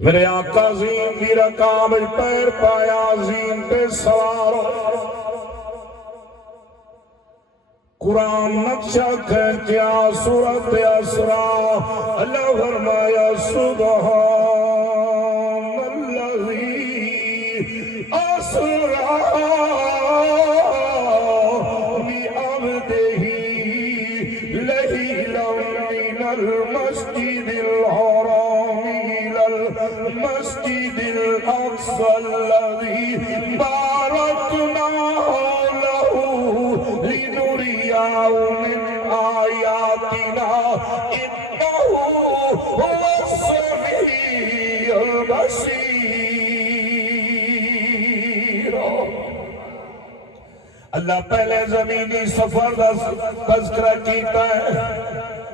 میرے آقا عظیم دی رکاب پیر پایا عظیم پہ سوار قرآن نقشہ کھینچیا سورت اسرا اللہ فرمایا سبحان الذی اسرا بعبدہ لیلا من المسجد الحرام إلى المسجد الأقصى الذي باركنا له لنريه من آياتنا إنه هو السميع البصير. اللہ پہلے زمینی سفر کا تذکرہ کیتا ہے،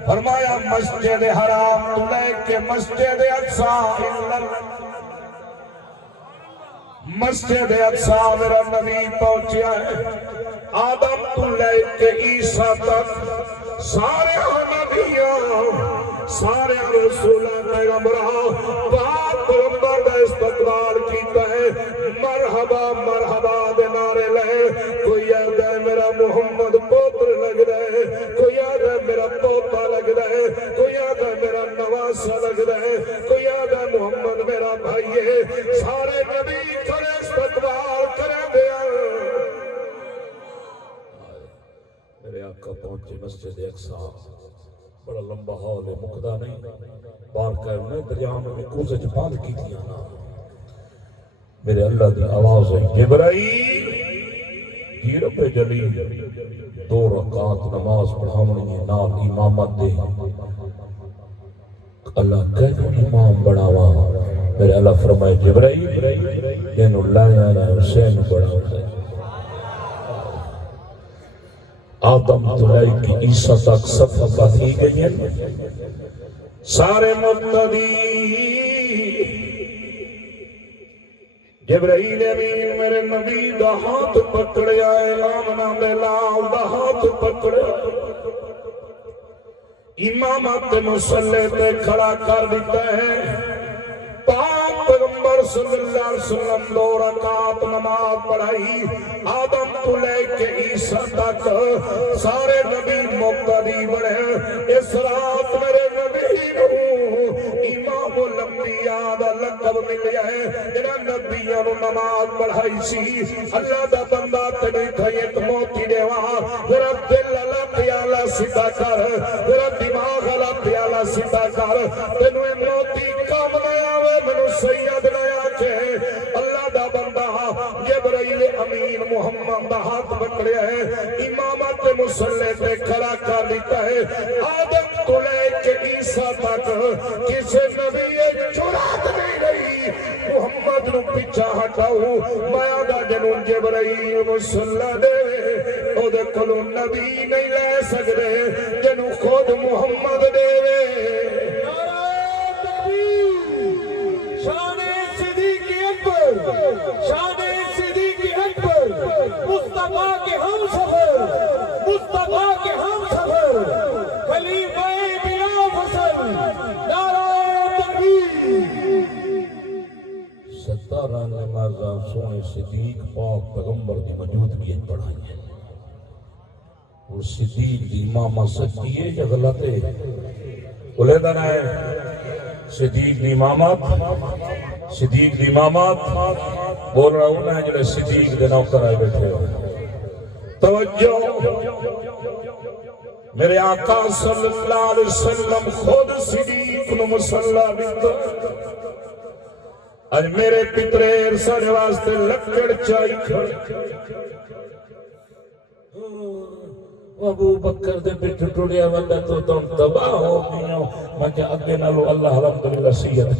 فرمایا مسجد حرام تو لے کے مسجد اقصی، مسجد اقصی میرا نبی پہنچیا ہے، آدم تو لے کے عیسیٰ تک سارے نبیوں سارے رسولہ پیغمبروں پاک پیغمبر کا استقبال کیتا ہے. مرحبا مرحبا دے نعرے لے، کوئی یاد ہے میرا محمد پوتر لگ رہا ہے، کوئی یاد ہے میرا پوتا لگ رہا ہے، کوئی یاد ہے میرا نواسا لگ رہا ہے، کوئی یاد ہے محمد میرا بھائی ہے. سارے نبی کھڑے استقبال کریں دیا. میرے آقا پہنچے مسجد اقصی، بڑا لمبا ہال ہے، مقدہ نہیں بار کر میں دریاں میں کوزج باندھ کی تھی آنا. میرے اللہ دی آواز ہے جبرائیل کی رب جلیل 2 رکعت نماز پڑھاونی ہے نال امامت دے. اللہ کہہ امام بڑھاوا. میرے اللہ فرمائے جبرائیل جن اللہ یا حسین بڑھاوا ہے. آدم تو لے کے عیسیٰ تک صفحہ باندھی گئی ہیں، سارے مقتدی. جبرائیل امین میرے نبی دا ہاتھ پکڑیا ہے، آمنہ بلال دا ہاتھ پکڑیا، امامت مصلی تے کھڑا کر دیتا ہے. پاک پیغمبر صلی اللہ علیہ وسلم 2 رکعت نماز پڑھائی. آدم تو لے کے عیسیٰ تک سارے نبی مقتدی بڑھے. اس رات میرے نبی امام الانبیاء دا لقب ملیا ہے، جنہاں نبیوں نے نماز پڑھائی سی. اللہ دا بندہ تینوں ایک موتی دیوا، ذرا دل اللہ پیالہ سیدھا کر، ذرا دماغ اللہ پیالہ سیدھا کر. تینوں موتی کام نہ آوے، منو سید نہ آکے. اللہ دا بندہ جبرائیل امین محمد دا ہاتھ پکڑیا ہے، امامت مصلی پہ کھڑا کر دیتا ہے. آدم تو لے کے عیسیٰ تک کسی نبی جرات نہیں رہی محمد نو پیچھا ہٹاؤ. مایا دا جنون جبرائیل مصلی دے او دے کلو نبی نہیں لے سکتے جنو خود محمد دے. شان صدیق اکبر، شان صدیق اکبر، مصطفیٰ کے ہم سفر، مصطفیٰ کے ہم سفر، خلیفہ بلا فصل، نعرہ تکبیر. 17 نمازاں سونے صدیق پاک پیغمبر دی موجودگی پڑھائی ہیں. اور صدیق دی امامہ سچی ہے یا غلط ہے؟ علیحدہ نہ ہے. صدیق دی امامت، صدیق دی امامت بول رہا ہوں نا جلے صدیق دے نوکر آئے بیٹھے ہو. توجہ، میرے آقا صلی اللہ علیہ وسلم خود صدیق نو مصلی دیتا. آج میرے پتریر ساڑھے واسطے لکڑ چائی کھڑ. ابو بکر دے پٹھ ٹوڑیا والا تو تم تباہ ہو گئے ہو. میں کہ اگے نالو اللہ الحمدللہ سید